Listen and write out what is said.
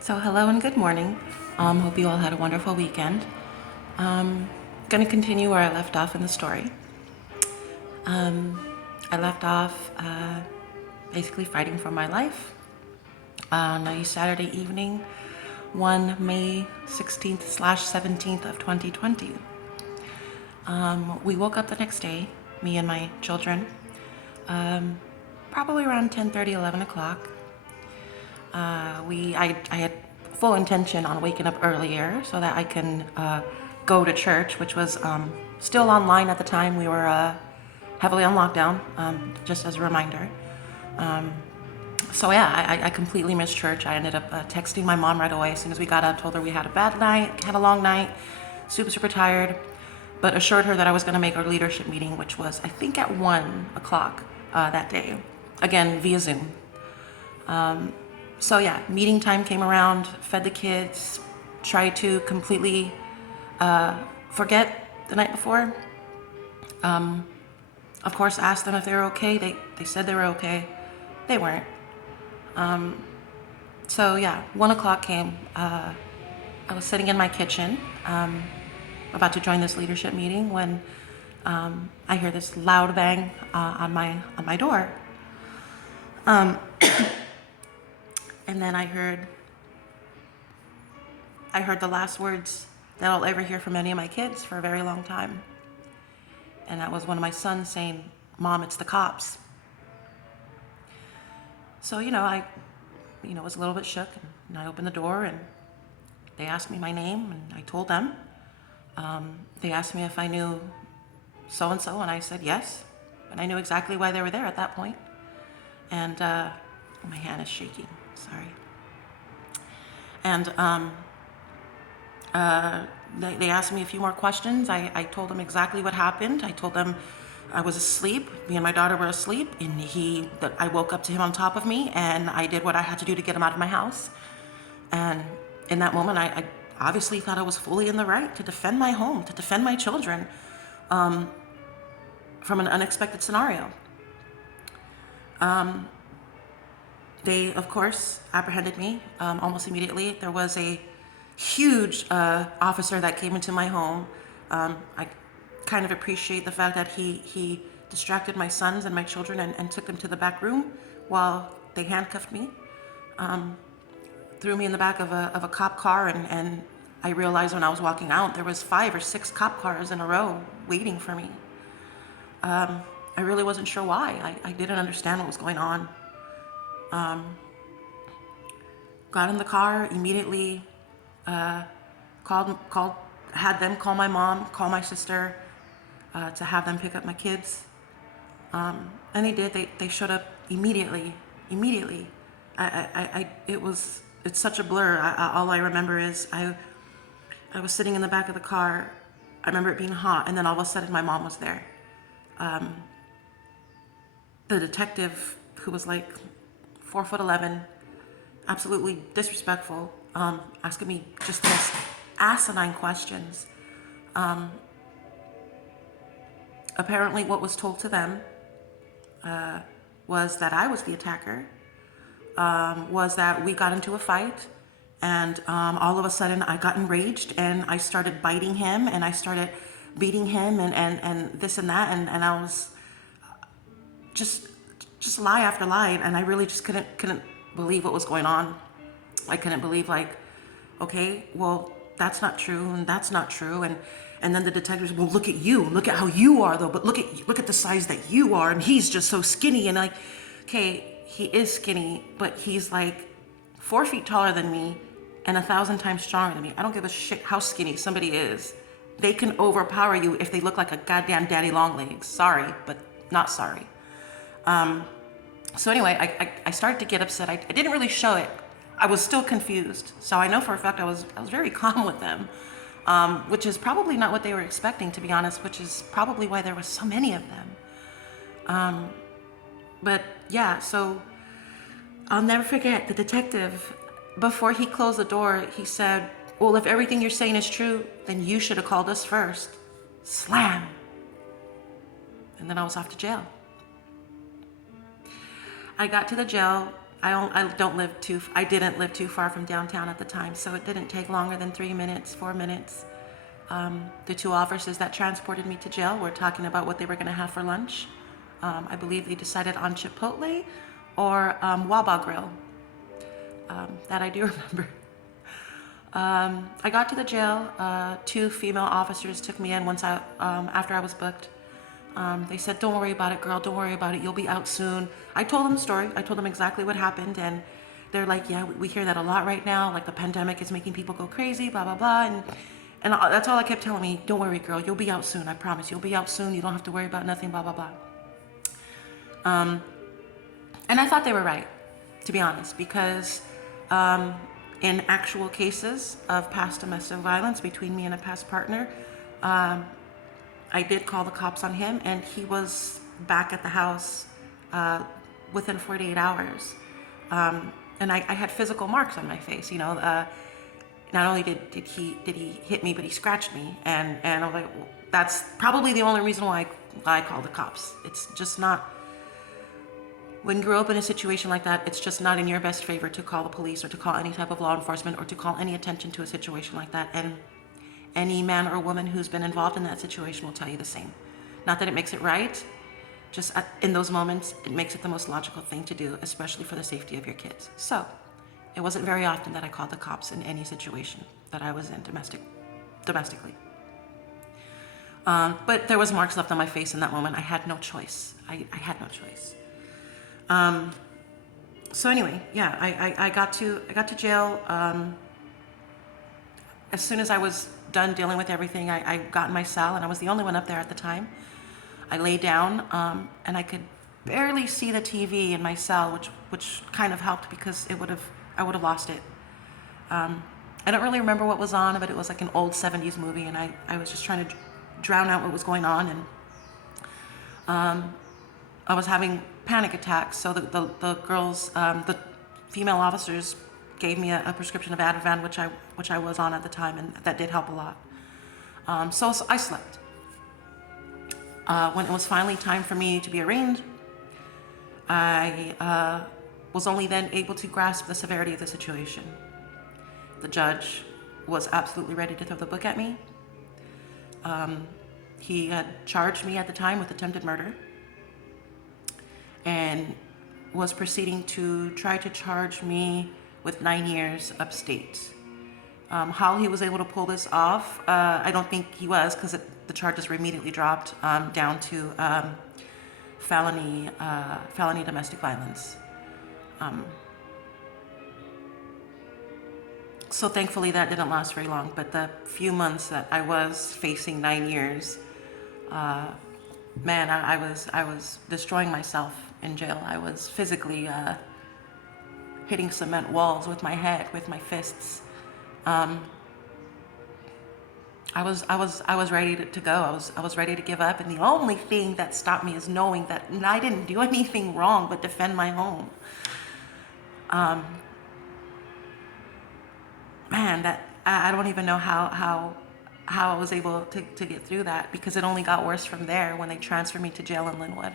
So hello and good morning. Hope you all had a wonderful weekend. Going to continue where I left off in the story. I left off basically fighting for my life on a Saturday evening, one May 16th slash 17th of 2020. We woke up the next day, me and my children, probably around 10:30, 11 o'clock. I had full intention on waking up earlier so that I can go to church, which was still online at the time. We were heavily on lockdown, just as a reminder. So yeah, I completely missed church. I ended up texting my mom right away as soon as we got up, told her we had a bad night, had a long night, super tired, but assured her that I was going to make our leadership meeting, which was I think at 1 o'clock that day, again via Zoom. So yeah, meeting time came around, fed the kids, tried to completely forget the night before. Of course, asked them if they were okay. They said they were okay. They weren't. So yeah, 1 o'clock came. I was sitting in my kitchen, about to join this leadership meeting when I hear this loud bang on my door. And then I heard the last words that I'll ever hear from any of my kids for a very long time. And that was one of my sons saying, "Mom, it's the cops." So, I was a little bit shook, and I opened the door and they asked me my name and I told them. They asked me if I knew so-and-so and I said yes. And I knew exactly why they were there at that point. And my hand is shaking, sorry. And they asked me a few more questions. I told them exactly what happened. I told them I was asleep. Me and my daughter were asleep, and that I woke up to him on top of me, and I did what I had to do to get him out of my house. And in that moment, I obviously thought I was fully in the right to defend my home, to defend my children from an unexpected scenario. They, of course, apprehended me almost immediately. There was a huge officer that came into my home. I kind of appreciate the fact that he distracted my sons and my children and took them to the back room while they handcuffed me. Threw me in the back of a cop car, and I realized when I was walking out there was 5 or 6 cop cars in a row waiting for me. I really wasn't sure why. I didn't understand what was going on. Got in the car immediately. Had them call my mom, call my sister, to have them pick up my kids. And they did. They showed up immediately. It's such a blur. All I remember is I was sitting in the back of the car. I remember it being hot, and then all of a sudden my mom was there. The detective, who was like 4'11", absolutely disrespectful, asking me just the most asinine questions. Apparently what was told to them was that I was the attacker, was that we got into a fight, and all of a sudden I got enraged and I started biting him and I started beating him and this and that, and I was just lie after lie, and I really just couldn't believe what was going on. I couldn't believe, like, okay, well, that's not true, and that's not true, and then the detectives, well, look at you, look at how you are though, but look at the size that you are, and he's just so skinny, and like, okay, he is skinny, but he's like 4 feet taller than me and 1,000 times stronger than me. I don't give a shit how skinny somebody is. They can overpower you if they look like a goddamn daddy long legs. Sorry, but not sorry. So anyway, I started to get upset. I didn't really show it. I was still confused. So I know for a fact I was very calm with them, which is probably not what they were expecting, to be honest, which is probably why there were so many of them. But yeah, so I'll never forget the detective, before he closed the door, he said, "Well, if everything you're saying is true, then you should have called us first." Slam. And then I was off to jail. I got to the jail I didn't live too far from downtown at the time, so it didn't take longer than 3 minutes, 4 minutes. The two officers that transported me to jail were talking about what they were going to have for lunch. I believe they decided on Chipotle or Wawa Grill. That I do remember. I got to the jail. Two female officers took me in after I was booked. They said, "Don't worry about it, girl. Don't worry about it. You'll be out soon." I told them the story. I told them exactly what happened, and they're like, "Yeah, we hear that a lot right now. Like the pandemic is making people go crazy, blah blah blah." And that's all I kept telling me. "Don't worry, girl. You'll be out soon. I promise. You'll be out soon. You don't have to worry about nothing, blah blah blah." And I thought they were right, to be honest, because in actual cases of past domestic violence between me and a past partner, I did call the cops on him, and he was back at the house within 48 hours. And I had physical marks on my face. Not only did he hit me, but he scratched me, and I was like, well, that's probably the only reason why I called the cops. It's just not. When you grow up in a situation like that, it's just not in your best favor to call the police or to call any type of law enforcement or to call any attention to a situation like that. And any man or woman who's been involved in that situation will tell you the same. Not that it makes it right, just in those moments, it makes it the most logical thing to do, especially for the safety of your kids. So it wasn't very often that I called the cops in any situation that I was in domestically. But there was marks left on my face in that moment. I had no choice. I had no choice. So anyway, yeah, I got to jail. As soon as I was done dealing with everything, I got in my cell, and I was the only one up there at the time. I lay down, and I could barely see the TV in my cell, which kind of helped because I would have lost it. I don't really remember what was on, but it was like an old 70s movie, and I was just trying to drown out what was going on, and I was having panic attacks. So the girls, the female officers, gave me a prescription of Ativan, which I was on at the time, and that did help a lot. So I slept. When it was finally time for me to be arraigned, I was only then able to grasp the severity of the situation. The judge was absolutely ready to throw the book at me. He had charged me at the time with attempted murder and was proceeding to try to charge me with 9 years upstate. How he was able to pull this off, I don't think he was, because the charges were immediately dropped down to felony domestic violence. So thankfully that didn't last very long, but the few months that I was facing 9 years, man, I was destroying myself in jail. I was physically hitting cement walls with my head, with my fists. I was ready to go. I was ready to give up, and the only thing that stopped me is knowing that I didn't do anything wrong but defend my home. Man, that I don't even know how I was able to get through that, because it only got worse from there when they transferred me to jail in Linwood.